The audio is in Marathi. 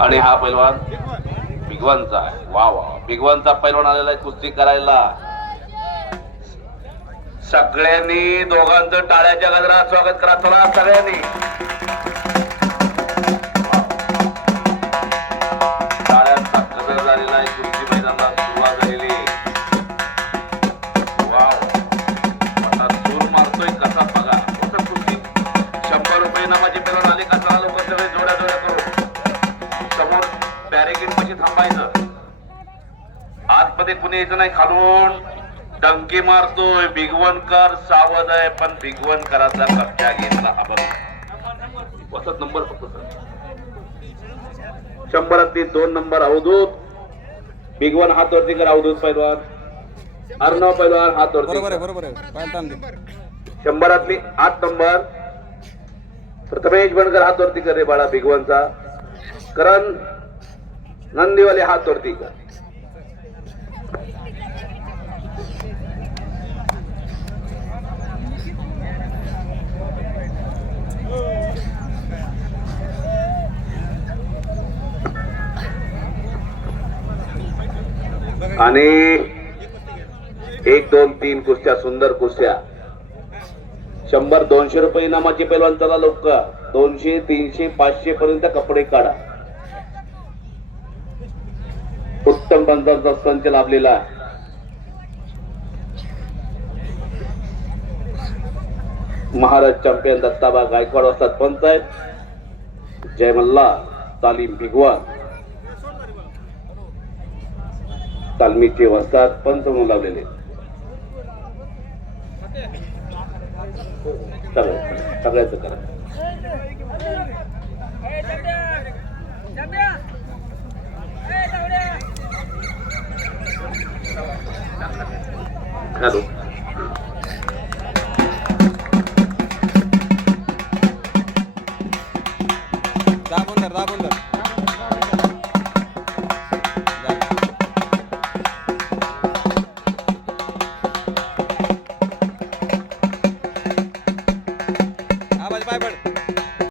आणि हा पैलवान भिगवणचा आहे. वा वा, भिगवणचा पैलवान आलेला आहे कुस्ती करायला. सगळ्यांनी दोघांचं टाळ्याच्या गजरात स्वागत करा. चला सगळ्यांनी टाळ्यांचा गजर झालेला आहे. कुस्ती मैदानाला सुरुवात झालेली. वाव, आता सूर मारतोय कसा बघा. कुस्ती 100 रुपये इनामाची पैलवान आले का? चला लोक सगळे जोड्या जोड्या करू. समोर बॅरिकेड मध्ये थांबायचं. आतमध्ये कुणी यायचं नाही. खालून डंकी मारतोय भिगवणकर. सावध आहे, पण भिगवणकराचा कब्जा घेतला आपण. वसत नंबर फक्त 100 2 नंबर अवधूत भिगवण हात वरती कर. अवधूत पैलवान, अर्णव पैलवान हात वरती. बरोबर आहे. 100 8 नंबर प्रथमेश बनकर हात वरती कर रे बाळा. भिगवणचा करण नंदीवाले हात वरती कर. आणि 1 2 3 कुस्त्या, सुंदर कुस्त्या. 100 200 रुपये इनामाची पैलवान. चला लोक 200 300 500 पर्यंत कपडे काढा. उत्तम पंचांचा संच लाभलेला. महाराज चॅम्पियन दत्ताबा गायकवाड वस्ताद पंच आहेत. जय मल्ला तालीम भिगवण तालमीचे वस्ताद पंच म्हणून लावलेले. सगळ्याचं करा. हॅलो, दाबून धर.